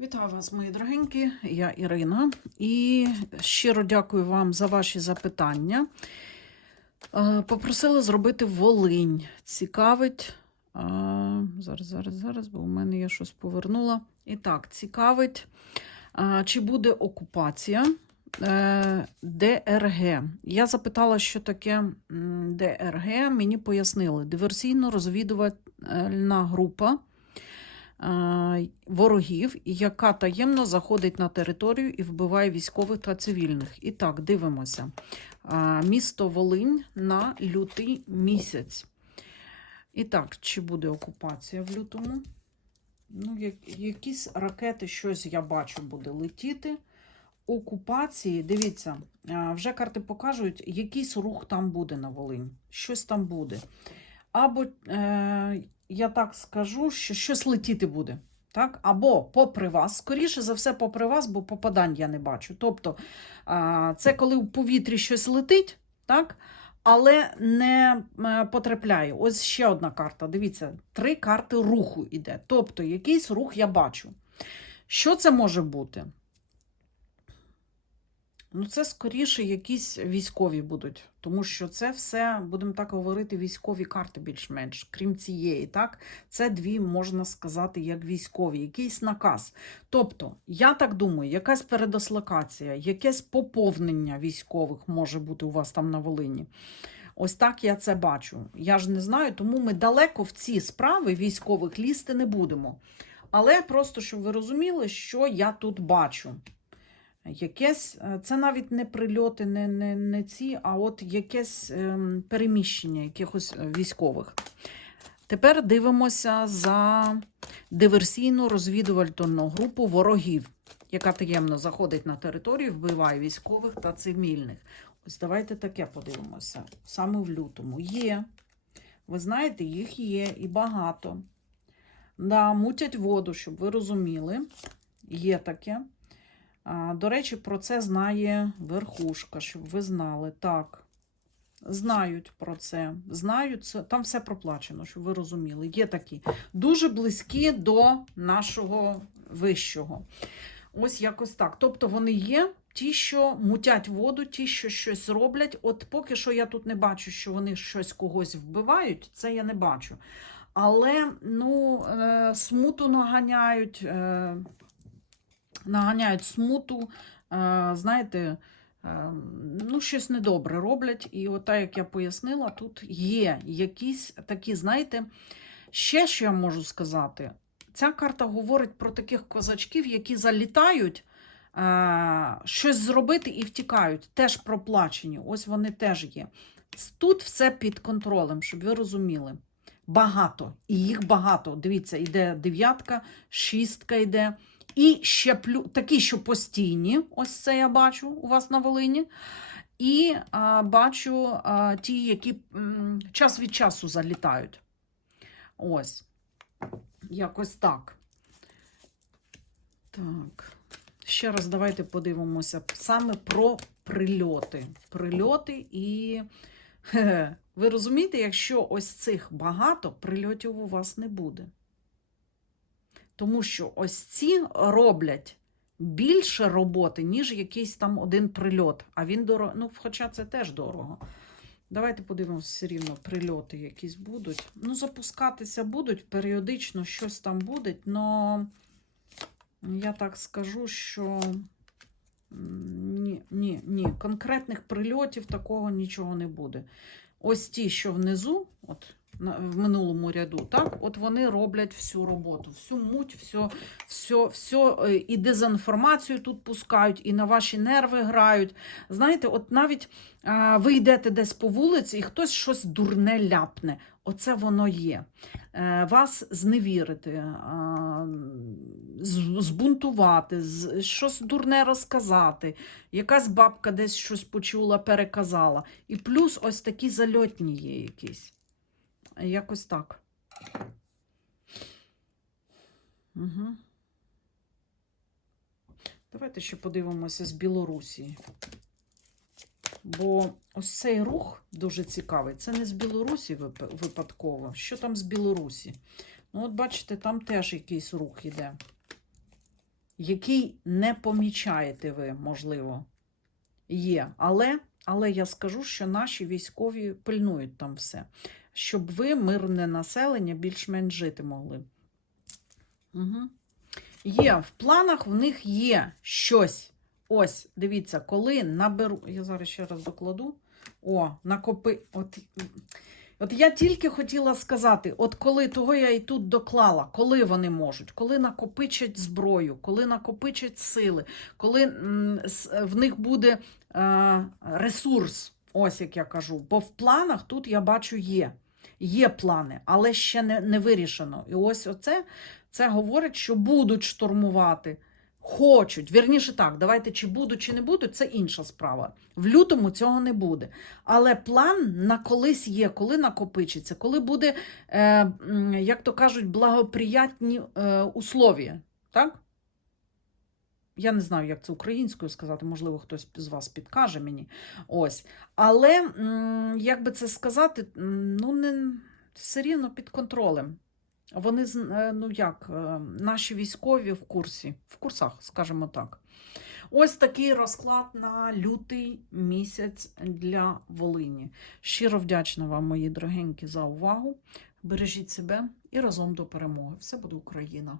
Вітаю вас, мої дорогенькі, я Ірина, і щиро дякую вам за ваші запитання. Е, Попросили зробити Волинь. Цікавить. е, Зараз, зараз, зараз, бо в мене я щось повернула. І так, цікавить, е, чи буде окупація ДРГ. Я запитала, що таке ДРГ. Мені пояснили. Диверсійно-розвідувальна група ворогів, яка таємно заходить на територію і вбиває військових та цивільних. І так, дивимося. Е, Місто Волинь на лютий місяць. І так, чи буде окупація в лютому? Ну, якісь ракети, щось я бачу, буде летіти. Окупації, дивіться, е, вже карти покажуть, якийсь рух там буде на Волинь. Щось там буде. Або е, я так скажу, що щось летіти буде. Так? Або попри вас, скоріше за все, попри вас, бо попадань я не бачу. Тобто, це коли в повітрі щось летить, так? але не потрапляє. Ось ще одна карта. Дивіться, три карти руху йде. Тобто, якийсь рух я бачу. Що це може бути? Ну, це скоріше якісь військові будуть, тому що це все, будемо так говорити, військові карти більш-менш, крім цієї, так? Це дві, можна сказати, як військові, якийсь наказ. Тобто, я так думаю, якась передослокація, якесь поповнення військових може бути у вас там на Волині. Ось так я це бачу. Я ж не знаю, тому ми далеко в ці справи військових лізти не будемо. Але просто, щоб ви розуміли, що я тут бачу. Якесь, е, це навіть не прильоти, не, не, не ці, а от якесь ем, переміщення якихось е, військових. Тепер дивимося за диверсійну розвідувальну групу ворогів, яка таємно заходить на територію, вбиває військових та цивільних. Ось давайте таке подивимося. Саме в лютому є. Ви знаєте, їх є і багато. Да, мутять воду, щоб ви розуміли. Є таке. До речі, про це знає верхушка, щоб ви знали. Так, знають про це. Знають, це, там все проплачено, щоб ви розуміли. Є такі дуже близькі до нашого вищого. Ось якось так. Тобто вони є. Ті, що мутять воду, ті, що щось роблять. От поки що я тут не бачу, що вони щось когось вбивають, це я не бачу. Але ну, е, смуту наганяють, е, наганяють смуту, е, знаєте, е, ну, щось недобре роблять. І от так, як я пояснила, тут є якісь такі, знаєте, ще що я можу сказати. Ця карта говорить про таких козачків, які залітають. е, Щось зробити і втікають, теж проплачені. Ось вони теж є. Тут все під контролем, щоб ви розуміли. Багато. І їх багато. Дивіться, йде дев'ятка, шістка йде. І ще плю... такі, що постійні, ось це я бачу у вас на Волині. І а, бачу а, ті, які м, час від часу залітають. Ось. Якось так. Так. Ще раз давайте подивимося саме про прильоти. Прильоти і. Ви розумієте, якщо ось цих багато, прильотів у вас не буде. Тому що ось ці роблять більше роботи, ніж якийсь там один прильот. А він дорого. Ну, хоча це теж дорого. Давайте подивимося, все рівно прильоти якісь будуть. Ну, запускатися будуть, періодично щось там буде, але я так скажу, що ні, ні, ні, конкретних прильотів такого нічого не буде. Ось ті, що внизу, от в минулому ряду, так, от вони роблять всю роботу, всю муть, все, все, все і дезінформацію тут пускають, і на ваші нерви грають. Знаєте, от навіть а, ви йдете десь по вулиці, і хтось щось дурне ляпне. Оце воно є. Е, Вас зневірити, збунтувати, щось дурне розказати. Якась бабка десь щось почула, переказала. І плюс ось такі зальотні є якісь. Якось так. Угу. Давайте ще подивимося з Білорусі. Бо ось цей рух дуже цікавий. Це не з Білорусі випадково. Що там з Білорусі? Ну, от бачите, там теж якийсь рух іде. який не помічаєте ви, можливо, є. Але, але я скажу, що наші військові пильнують там все, щоб ви, мирне населення, більш-менш жити могли. Угу. Є, в планах в них є щось. Ось, дивіться, коли наберу. Я зараз ще раз докладу. О, накопи. От, от я тільки хотіла сказати: от коли того я і тут доклала, коли вони можуть, коли накопичать зброю, коли накопичать сили, коли в них буде е, ресурс, ось як я кажу. Бо в планах тут я бачу є. Є плани, але ще не, не вирішено. І ось оце це говорить, що будуть штурмувати. Хочуть, вірніше так, давайте чи будуть, чи не будуть, це інша справа. В лютому цього не буде. Але план на колись є, коли накопичиться, коли буде, е, як то кажуть, благоприятні е, условия. Так? Я не знаю, як це українською сказати, можливо, хтось з вас підкаже мені. Ось. Але, як би це сказати, ну, не, все рівно під контролем. Вони, е, ну як, е, наші військові в курсі, в курсах, скажімо так. Ось такий розклад на лютий місяць для Волині. Щиро вдячна вам, мої дорогенькі, за увагу. Бережіть себе і разом до перемоги. Все буде Україна!